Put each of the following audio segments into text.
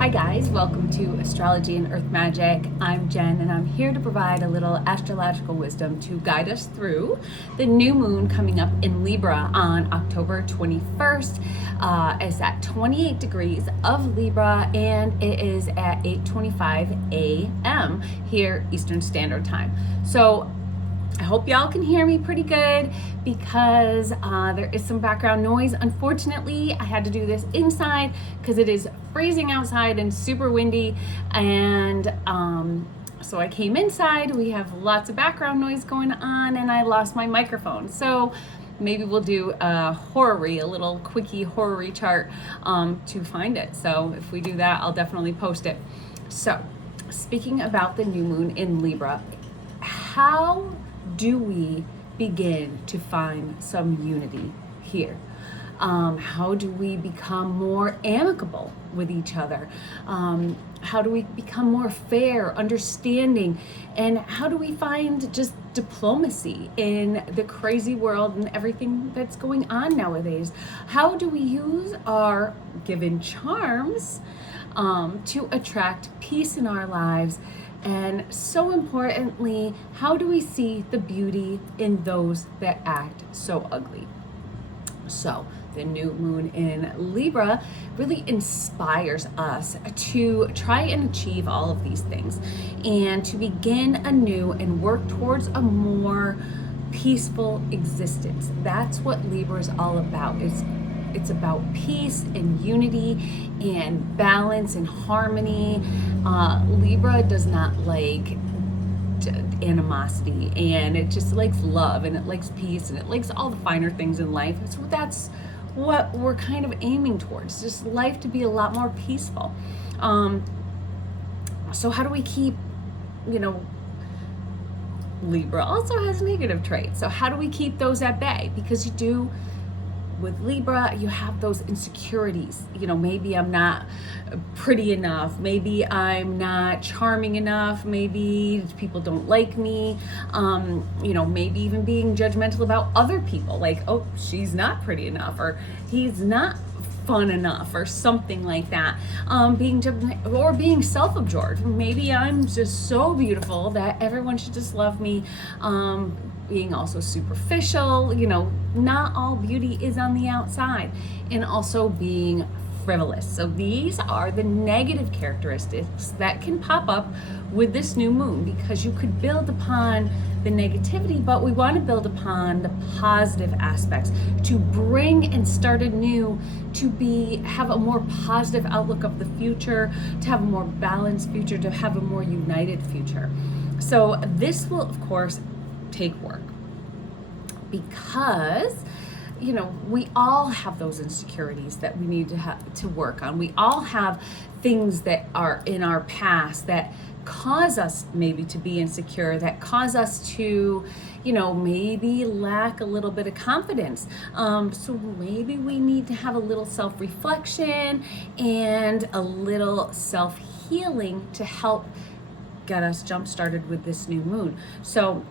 Hi guys, welcome to Astrology and Earth Magic. I'm Jen and I'm here to provide a little astrological wisdom to guide us through the new moon coming up in Libra on October 21st. It's at 28 degrees of Libra and it is at 8:25 a.m. here Eastern Standard Time. So I hope y'all can hear me pretty good because there is some background noise. Unfortunately, I had to do this inside because it is freezing outside and super windy. And so I came inside. We have lots of background noise going on and I lost my microphone. So maybe we'll do a little quickie horary chart to find it. So if we do that, I'll definitely post it. So speaking about the new moon in Libra, how do we begin to find some unity here? How do we become more amicable with each other? How do we become more fair, understanding? And how do we find just diplomacy in the crazy world and everything that's going on nowadays? How do we use our given charms to attract peace in our lives? And so importantly, how do we see the beauty in those that act so ugly? So the new moon in Libra really inspires us to try and achieve all of these things and to begin anew and work towards a more peaceful existence. That's what Libra is all about. It's about peace and unity and balance and harmony. Libra does not like animosity, and it just likes love, and it likes peace, and it likes all the finer things in life. So that's what we're kind of aiming towards, just life to be a lot more peaceful. So how do we keep, Libra also has negative traits. So how do we keep those at bay? Because with Libra, you have those insecurities. Maybe I'm not pretty enough. Maybe I'm not charming enough. Maybe people don't like me. Maybe even being judgmental about other people. Like, oh, she's not pretty enough, or he's not fun enough, or something like that. Being self-absorbed. Maybe I'm just so beautiful that everyone should just love me. Being also superficial, not all beauty is on the outside, and also being frivolous. So these are the negative characteristics that can pop up with this new moon, because you could build upon the negativity, but we want to build upon the positive aspects to bring and start anew, to have a more positive outlook of the future, to have a more balanced future, to have a more united future. So this will, of course, take work, because we all have those insecurities that we need to work on. We all have things that are in our past that cause us maybe to be insecure, that cause us to maybe lack a little bit of confidence. So maybe we need to have a little self-reflection and a little self-healing to help get us jump started with this new moon. So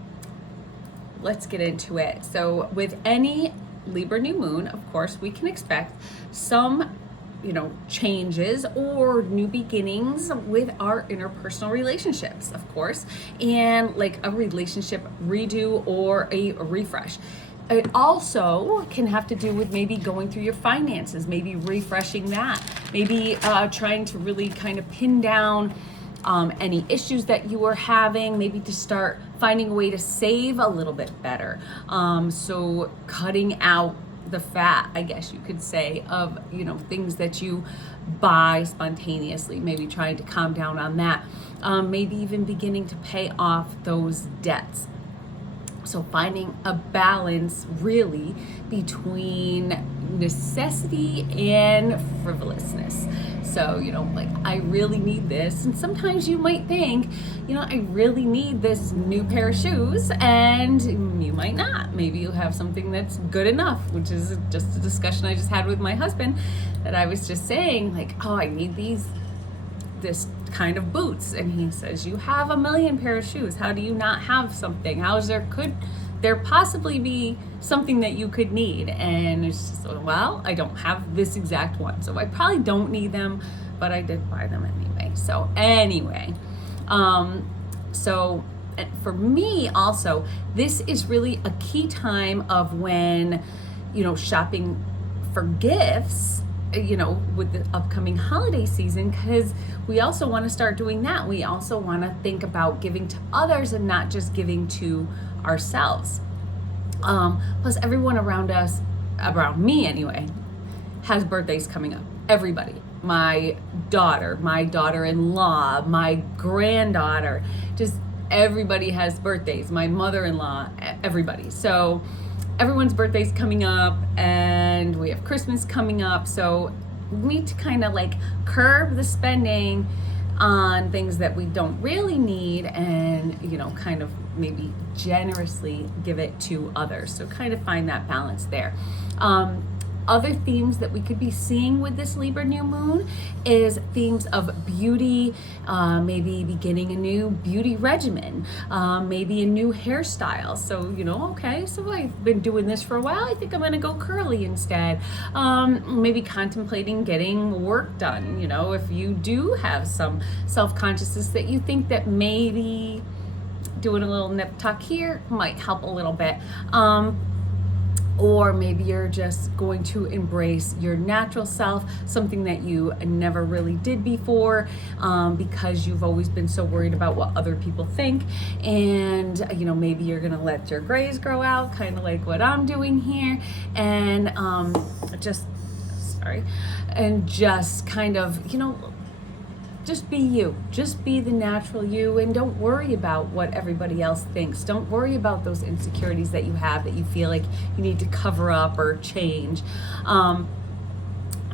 let's get into it. So with any Libra new moon, of course, we can expect some, changes or new beginnings with our interpersonal relationships, of course, and like a relationship redo or a refresh. It also can have to do with maybe going through your finances, maybe refreshing that, maybe trying to really kind of pin down any issues that you are having, maybe to start finding a way to save a little bit better. So cutting out the fat, I guess you could say, of, things that you buy spontaneously, maybe trying to calm down on that. Maybe even beginning to pay off those debts. So finding a balance really between necessity and frivolousness. So, I really need this. And sometimes you might think, I really need this new pair of shoes, and you might not. Maybe you have something that's good enough, which is just a discussion I just had with my husband, that I was just saying, like, oh, I need this kind of boots. And he says, you have a million pair of shoes. How do you not have something? Could there possibly be something that you could need? And it's just, well, I don't have this exact one, so I probably don't need them, but I did buy them anyway. So anyway, so for me also, this is really a key time of when, shopping for gifts, with the upcoming holiday season, because we also want to start doing that. We also want to think about giving to others and not just giving to ourselves. Plus everyone around us, around me anyway, has birthdays coming up. Everybody. My daughter-in-law, my granddaughter, just everybody has birthdays. My mother-in-law, everybody. So everyone's birthday's coming up, and we have Christmas coming up. So we need to kind of like curb the spending on things that we don't really need, and kind of maybe generously give it to others. So kind of find that balance there. Other themes that we could be seeing with this Libra new moon is themes of beauty, maybe beginning a new beauty regimen, maybe a new hairstyle. So, okay, so I've been doing this for a while. I think I'm going to go curly instead. Maybe contemplating getting work done. If you do have some self-consciousness that you think that maybe doing a little nip tuck here might help a little bit. Or maybe you're just going to embrace your natural self, something that you never really did before, because you've always been so worried about what other people think. And, maybe you're going to let your grays grow out, kind of like what I'm doing here. And just kind of, just be you. Just be the natural you, and don't worry about what everybody else thinks. Don't worry about those insecurities that you have that you feel like you need to cover up or change.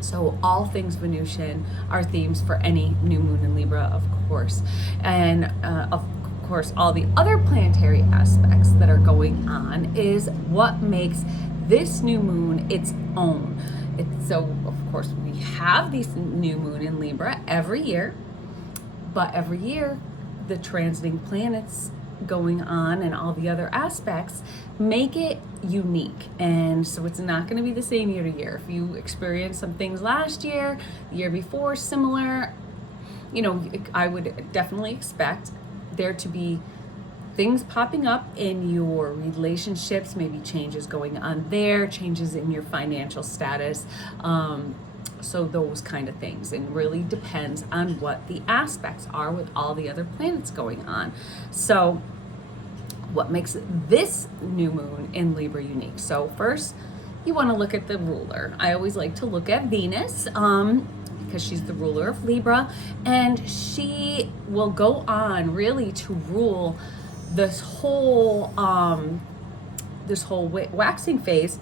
So all things Venusian are themes for any new moon in Libra, of course. And of course, all the other planetary aspects that are going on is what makes this new moon its own. So, of course, we have this new moon in Libra every year, but every year the transiting planets going on and all the other aspects make it unique. And so it's not going to be the same year to year. If you experienced some things last year, the year before, similar, I would definitely expect there to be things popping up in your relationships, maybe changes going on there, changes in your financial status, so those kind of things. And really depends on what the aspects are with all the other planets going on. So what makes this new moon in Libra unique? So first, you want to look at the ruler. I always like to look at Venus, because she's the ruler of Libra, and she will go on really to rule this whole waxing phase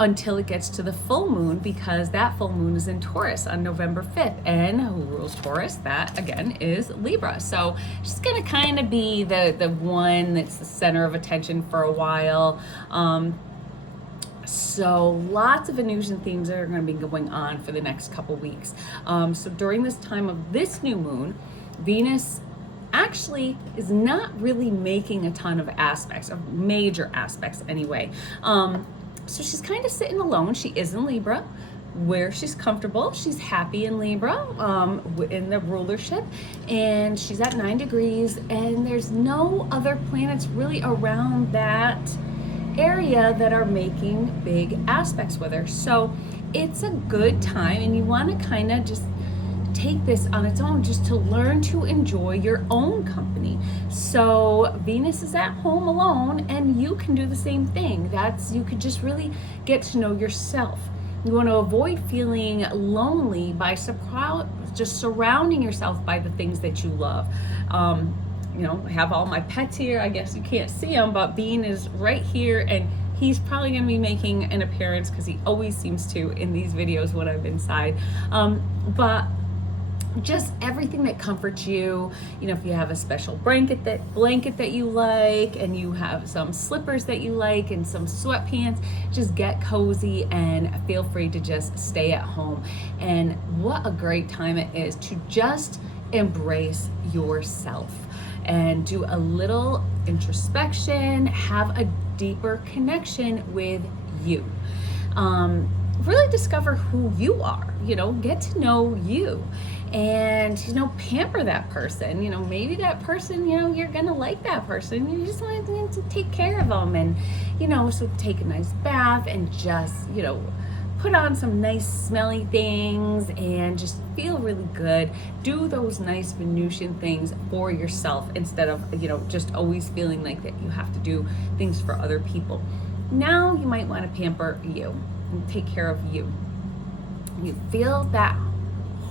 until it gets to the full moon, because that full moon is in Taurus on November 5th. And who rules Taurus? That again is Libra. So she's gonna kind of be the one that's the center of attention for a while. So lots of Venusian themes are going to be going on for the next couple weeks. So during this time of this new moon, Venus actually is not really making a ton of aspects, of major aspects anyway. So she's kind of sitting alone. She is in Libra, where she's comfortable. She's happy in Libra, in the rulership, and she's at 9 degrees, and there's no other planets really around that area that are making big aspects with her. So it's a good time, and you want to kind of just take this on its own, just to learn to enjoy your own company. So Venus is at home alone, and you can do the same thing. You could just really get to know yourself. You want to avoid feeling lonely by just surrounding yourself by the things that you love. I have all my pets here. I guess you can't see them, but Bean is right here, and he's probably going to be making an appearance because he always seems to in these videos when I'm inside. But just everything that comforts you. If you have a special blanket that you like, and you have some slippers that you like and some sweatpants, just get cozy and feel free to just stay at home. And what a great time it is to just embrace yourself and do a little introspection, have a deeper connection with you. Really discover who you are, get to know you. and, pamper that person. Maybe that person, you're gonna like that person. You just want to take care of them, and, so take a nice bath and just, put on some nice smelly things and just feel really good. Do those nice Venusian things for yourself instead of, just always feeling like that you have to do things for other people. Now you might want to pamper you and take care of you. You feel that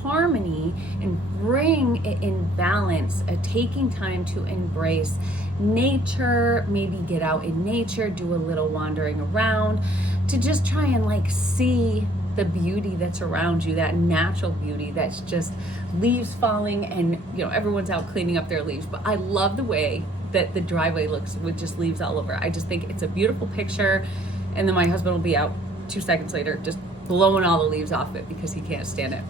harmony and bring it in balance, taking time to embrace nature, maybe get out in nature, do a little wandering around to just try and see the beauty that's around you, that natural beauty that's just leaves falling, and everyone's out cleaning up their leaves. But I love the way that the driveway looks with just leaves all over. I just think it's a beautiful picture, and then my husband will be out 2 seconds later just blowing all the leaves off it because he can't stand it.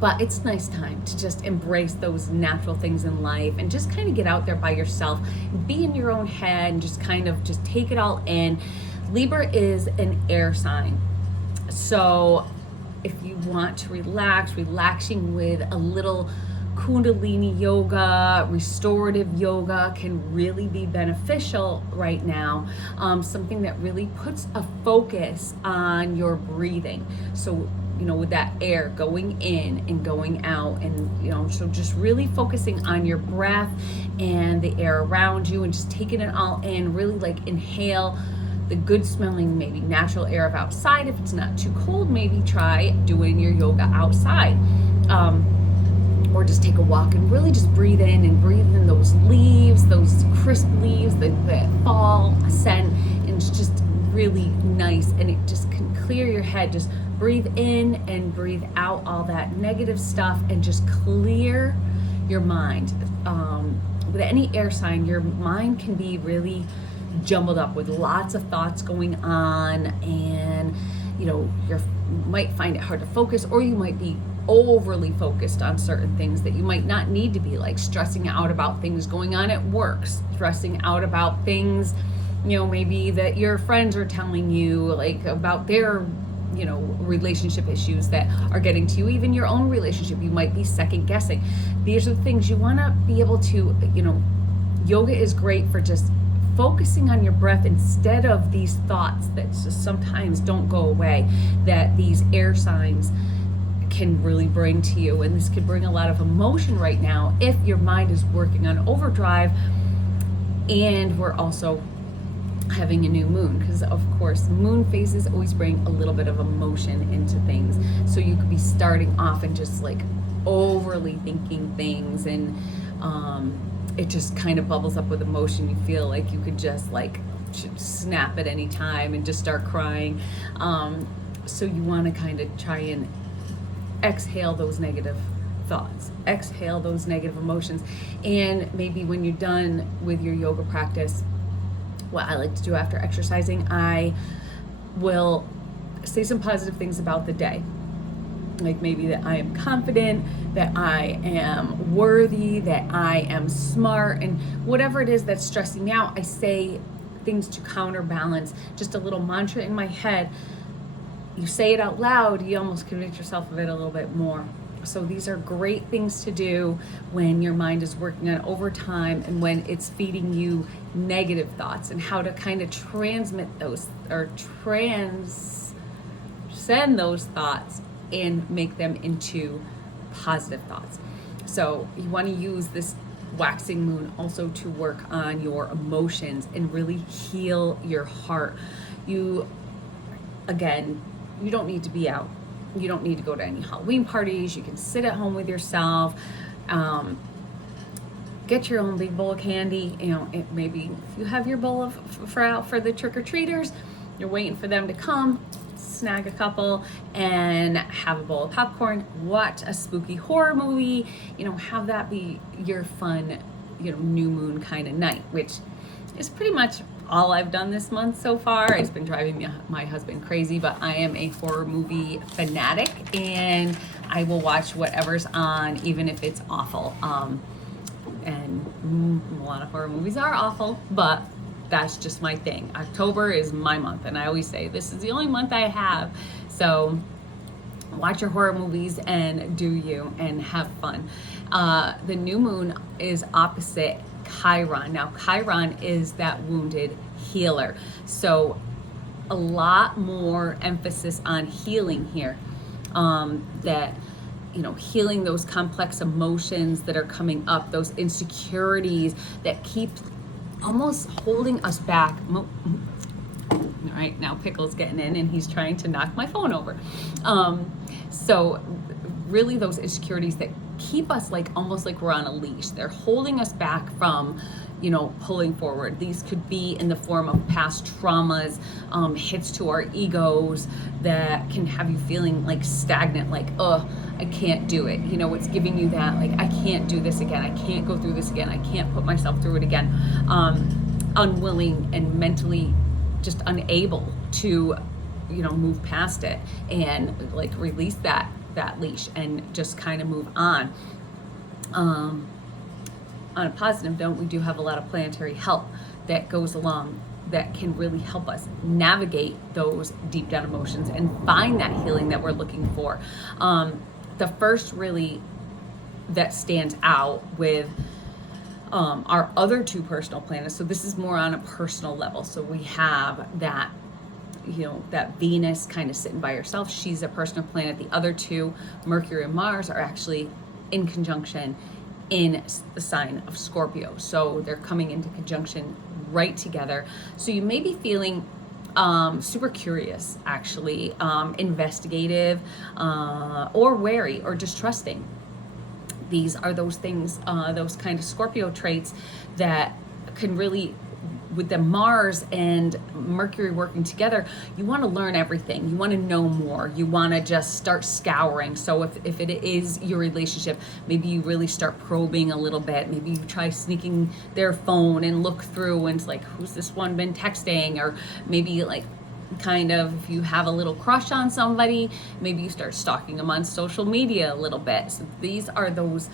But it's a nice time to just embrace those natural things in life and just kind of get out there by yourself, be in your own head, and just kind of just take it all in. Libra is an air sign. So if you want to relaxing with a little Kundalini yoga, restorative yoga can really be beneficial right now. Something that really puts a focus on your breathing. So, with that air going in and going out, and, so just really focusing on your breath and the air around you and just taking it all in, really inhale the good smelling, maybe natural air of outside. If it's not too cold, maybe try doing your yoga outside. Or just take a walk and really just breathe in those leaves, those crisp leaves, the fall scent, and it's just really nice, and it just can clear your head. Just breathe in and breathe out all that negative stuff and just clear your mind. With any air sign, your mind can be really jumbled up with lots of thoughts going on, and you might find it hard to focus, or you might be overly focused on certain things that you might not need to be, stressing out about things going on at work, stressing out about things, maybe that your friends are telling you about their relationship issues that are getting to you. Even your own relationship, you might be second guessing. These are the things you want to be able to, yoga is great for just focusing on your breath instead of these thoughts that just sometimes don't go away, that these air signs can really bring to you. And this could bring a lot of emotion right now if your mind is working on overdrive. And we're also having a new moon, because of course moon phases always bring a little bit of emotion into things. So you could be starting off and just overly thinking things, and it just kind of bubbles up with emotion. You feel like you could just snap at any time and just start crying. So you want to kind of try and exhale those negative thoughts, exhale those negative emotions. And maybe when you're done with your yoga practice, what I like to do after exercising, I will say some positive things about the day. Maybe that I am confident, that I am worthy, that I am smart, and whatever it is that's stressing me out, I say things to counterbalance, just a little mantra in my head. You say it out loud, you almost convince yourself of it a little bit more. So these are great things to do when your mind is working on overtime and when it's feeding you negative thoughts, and how to kind of transmit those or transcend those thoughts and make them into positive thoughts. So you want to use this waxing moon also to work on your emotions and really heal your heart. Again, you don't need to be out. You don't need to go to any Halloween parties. You can sit at home with yourself. Get your own big bowl of candy. Maybe if you have your bowl for the trick-or-treaters, you're waiting for them to come, snag a couple and have a bowl of popcorn, watch a spooky horror movie, have that be your fun, new moon kind of night, which is pretty much all I've done this month so far. It's been driving my husband crazy, but I am a horror movie fanatic, and I will watch whatever's on, even if it's awful. And a lot of horror movies are awful, but that's just my thing. October is my month, and I always say this is the only month I have. So watch your horror movies and do you and have fun. The new moon is opposite Chiron. Now, Chiron is that wounded healer. So a lot more emphasis on healing here. That, healing those complex emotions that are coming up, those insecurities that keep almost holding us back. All right, now Pickle's getting in and he's trying to knock my phone over. So really those insecurities that keep us almost like we're on a leash. They're holding us back from, pulling forward. These could be in the form of past traumas, hits to our egos that can have you feeling stagnant, I can't do it. It's giving you that, I can't do this again. I can't go through this again. I can't put myself through it again. Unwilling and mentally just unable to, move past it and release that leash and just kind of move on. On a positive note, we do have a lot of planetary help that goes along that can really help us navigate those deep down emotions and find that healing that we're looking for. The first really that stands out with our other two personal planets. So this is more on a personal level. So we have that, that Venus kind of sitting by herself. She's a personal planet. The other two, Mercury and Mars, are actually in conjunction in the sign of Scorpio. So they're coming into conjunction right together. So you may be feeling super curious, actually, investigative, or wary or distrusting. These are those things, those kind of Scorpio traits that can really, with the Mars and Mercury working together, you want to learn everything. You want to know more. You want to just start scouring. So if it is your relationship, maybe you really start probing a little bit. Maybe you try sneaking their phone and look through and it's who's this one been texting? Or maybe kind of, if you have a little crush on somebody, maybe you start stalking them on social media a little bit. So these are those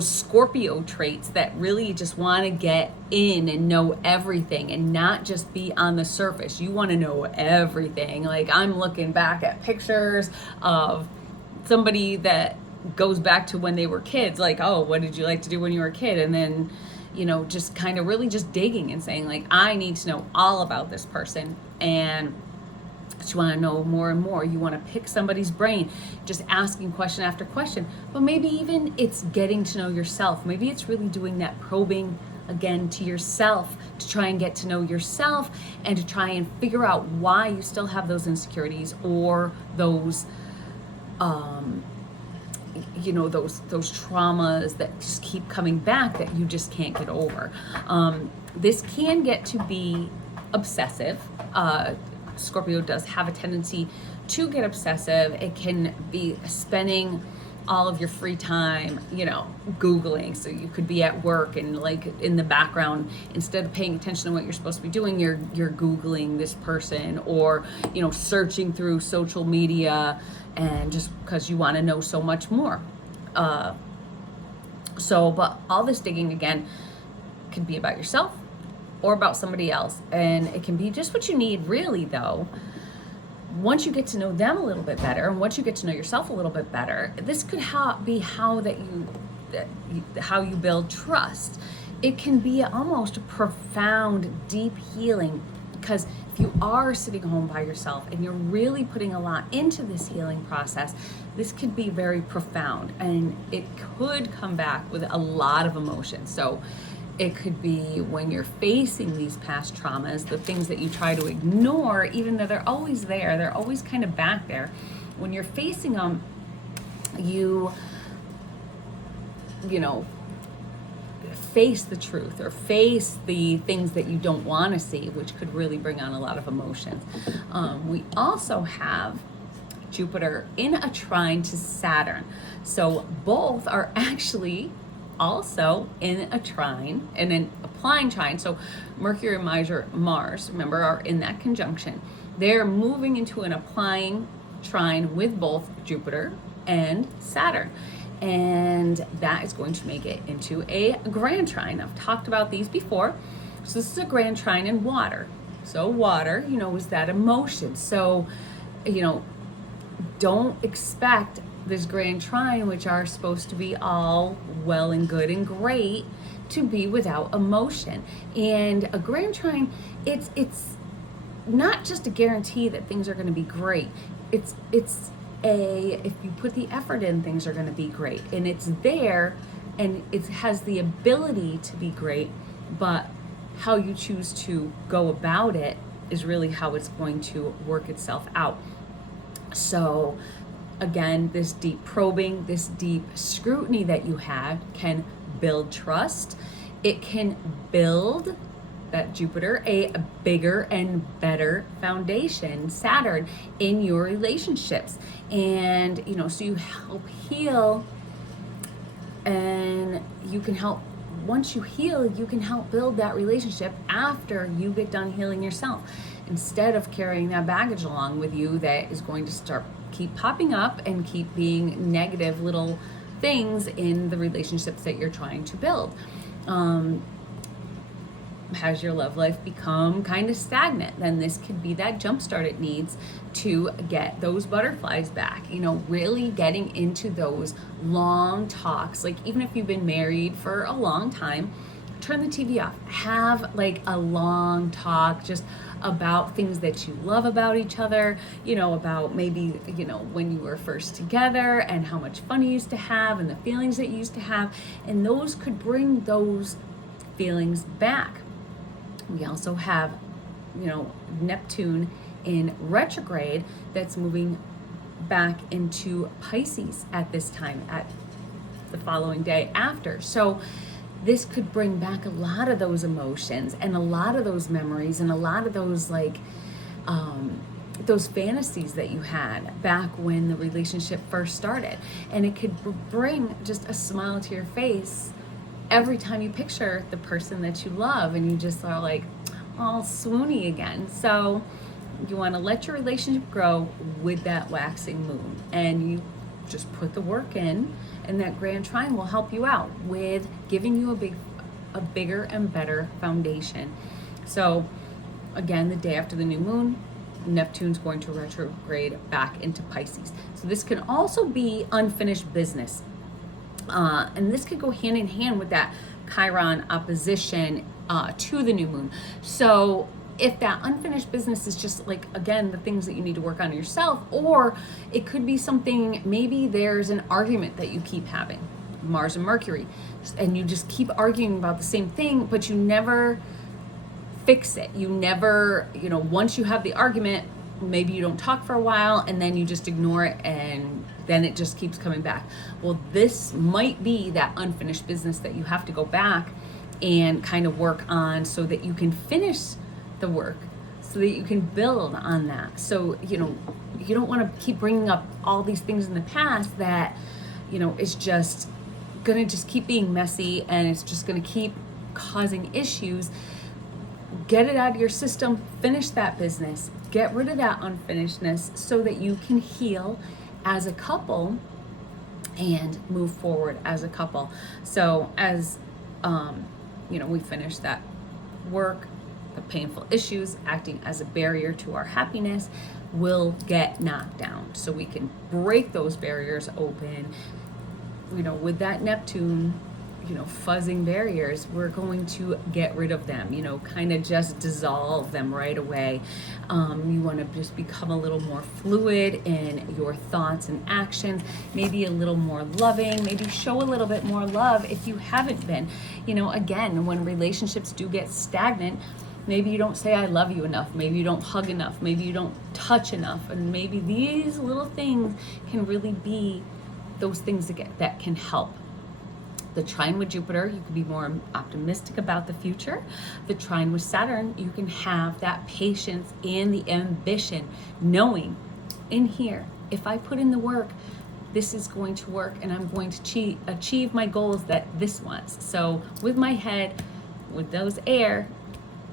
Scorpio traits that really just want to get in and know everything and not just be on the surface. You want to know everything. I'm looking back at pictures of somebody that goes back to when they were kids, oh, what did you like to do when you were a kid? And then, just kind of really just digging and saying I need to know all about this person. And you want to know more and more. You want to pick somebody's brain, just asking question after question. But maybe even it's getting to know yourself. Maybe it's really doing that probing again to yourself to try and get to know yourself and to try and figure out why you still have those insecurities or those those traumas that just keep coming back that you just can't get over. This can get to be obsessive. Scorpio does have a tendency to get obsessive. It can be spending all of your free time, Googling. So you could be at work and in the background, instead of paying attention to what you're supposed to be doing, you're Googling this person or, searching through social media, and just because you want to know so much more. But all this digging again can be about yourself or about somebody else. And it can be just what you need, really, though. Once you get to know them a little bit better, and once you get to know yourself a little bit better, this could be how you build trust. It can be almost a profound, deep healing, because if you are sitting home by yourself and you're really putting a lot into this healing process, this could be very profound, and it could come back with a lot of emotion. So it could be when you're facing these past traumas, the things that you try to ignore, even though they're always there, they're always kind of back there. When you're facing them, you face the truth or face the things that you don't want to see, which could really bring on a lot of emotions. We also have Jupiter in a trine to Saturn. So both are actually also in a trine, and an applying trine. So Mercury and Mars, remember, are in that conjunction. They're moving into an applying trine with both Jupiter and Saturn. And that is going to make it into a grand trine. I've talked about these before. So this is a grand trine in water. So water, is that emotion. So, don't expect this grand trine, which are supposed to be all well and good and great, to be without emotion. And a grand trine, it's not just a guarantee that things are going to be great. It's if you put the effort in, things are going to be great, and it's there, and it has the ability to be great, but how you choose to go about it is really how it's going to work itself out. So again, this deep probing, this deep scrutiny that you have can build trust. It can build that Jupiter a bigger and better foundation, Saturn, in your relationships. And so you help heal, and you can help, once you heal, you can help build that relationship after you get done healing yourself, instead of carrying that baggage along with you that is going to keep popping up and keep being negative little things in the relationships that you're trying to build. Has your love life become kind of stagnant? Then this could be that jumpstart it needs to get those butterflies back. Really getting into those long talks. Like, even if you've been married for a long time, turn the TV off. Have like a long talk just about things that you love about each other, about maybe, when you were first together and how much fun you used to have and the feelings that you used to have. And those could bring those feelings back. We also have, Neptune in retrograde that's moving back into Pisces at this time, at the following day after. So this could bring back a lot of those emotions and a lot of those memories and a lot of those those fantasies that you had back when the relationship first started. And it could bring just a smile to your face every time you picture the person that you love, and you just are like all swoony again. So you want to let your relationship grow with that waxing moon, and you just put the work in, and that grand trine will help you out with giving you a bigger and better foundation. So again, the day after the new moon, Neptune's going to retrograde back into Pisces. So this can also be unfinished business. And this could go hand in hand with that Chiron opposition to the new moon. So if that unfinished business is just like, again, the things that you need to work on yourself, or it could be something, maybe there's an argument that you keep having, Mars and Mercury, and you just keep arguing about the same thing, but you never fix it. You never, once you have the argument, maybe you don't talk for a while and then you just ignore it, and then it just keeps coming back. Well, this might be that unfinished business that you have to go back and kind of work on, so that you can finish the work, so that you can build on that. So, you don't want to keep bringing up all these things in the past that, is just going to just keep being messy, and it's just going to keep causing issues. Get it out of your system, finish that business, get rid of that unfinishedness, so that you can heal as a couple and move forward as a couple. So as we finish that work, the painful issues acting as a barrier to our happiness will get knocked down, so we can break those barriers open. With that Neptune, fuzzing barriers, we're going to get rid of them, kind of just dissolve them right away. You want to just become a little more fluid in your thoughts and actions, maybe a little more loving, maybe show a little bit more love if you haven't been. Again, when relationships do get stagnant, maybe you don't say I love you enough, maybe you don't hug enough, maybe you don't touch enough, and maybe these little things can really be those things that can help. The trine with Jupiter, you can be more optimistic about the future. The trine with Saturn, you can have that patience and the ambition, knowing in here, if I put in the work, this is going to work, and I'm going to achieve my goals that this wants. So with my head, with those air,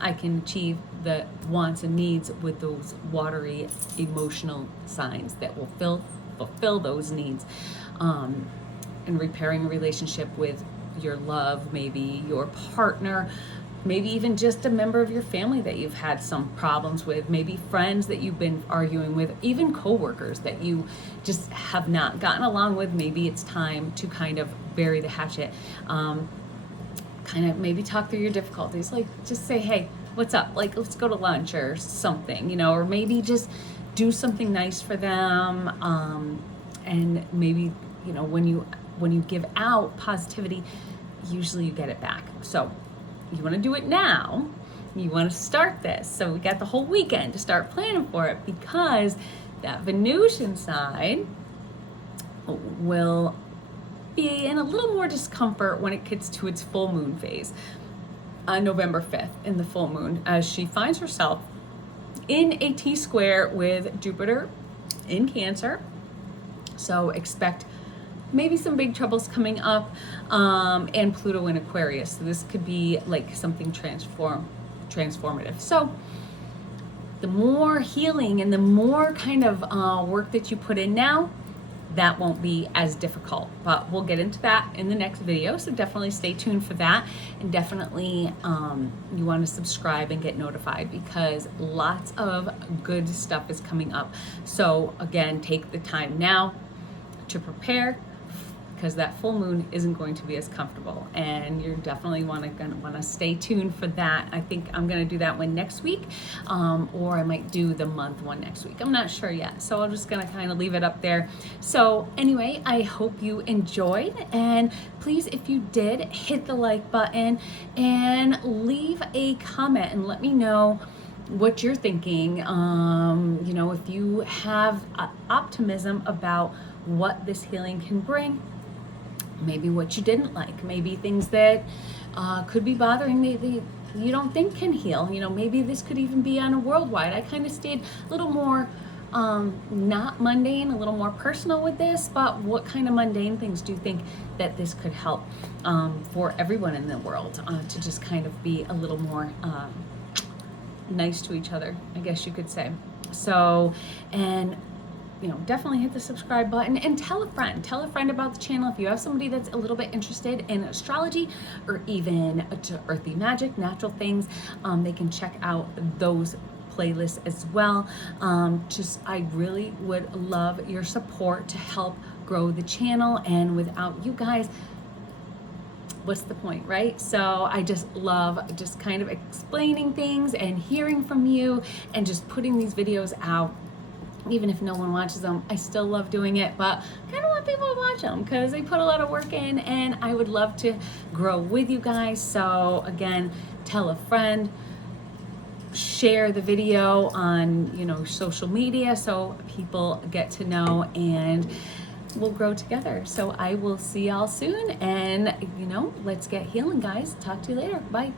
I can achieve the wants and needs with those watery emotional signs that will fulfill those needs. And repairing a relationship with your love, maybe your partner, maybe even just a member of your family that you've had some problems with, maybe friends that you've been arguing with, even coworkers that you just have not gotten along with. Maybe it's time to kind of bury the hatchet, kind of maybe talk through your difficulties, like just say, hey, what's up? Like, let's go to lunch or something, you know, or maybe just do something nice for them. And maybe, you know, when you give out positivity, usually you get it back. So you want to do it now. You want to start this. So we got the whole weekend to start planning for it, because that Venusian side will be in a little more discomfort when it gets to its full moon phase on November 5th in the full moon, as she finds herself in a T-square with Jupiter in Cancer. So expect maybe some big troubles coming up, and Pluto in Aquarius. So this could be like something transformative. So the more healing and the more kind of work that you put in now, that won't be as difficult. But we'll get into that in the next video. So definitely stay tuned for that. And definitely you want to subscribe and get notified, because lots of good stuff is coming up. So again, take the time now to prepare, because that full moon isn't going to be as comfortable, and you're definitely want to stay tuned for that. I think I'm going to do that one next week, or I might do the month one next week. I'm not sure yet, so I'm just going to kind of leave it up there. So anyway, I hope you enjoyed, and please, if you did, hit the like button and leave a comment and let me know what you're thinking. You know, if you have optimism about what this healing can bring, maybe what you didn't like, maybe things that could be bothering you don't think can heal. You know, maybe this could even be on a worldwide. I kind of stayed a little more not mundane, a little more personal with this, but what kind of mundane things do you think that this could help for everyone in the world to just kind of be a little more nice to each other, I guess you could say. So, and you know, definitely hit the subscribe button and tell a friend about the channel. If you have somebody that's a little bit interested in astrology or even earthy magic, natural things, they can check out those playlists as well. I really would love your support to help grow the channel, and without you guys, what's the point, right? So I just love just kind of explaining things and hearing from you and just putting these videos out. Even if no one watches them, I still love doing it, but I kind of want people to watch them because they put a lot of work in, and I would love to grow with you guys. So again, tell a friend, share the video on, you know, social media so people get to know, and we'll grow together. So I will see y'all soon, and you know, let's get healing, guys. Talk to you later. Bye.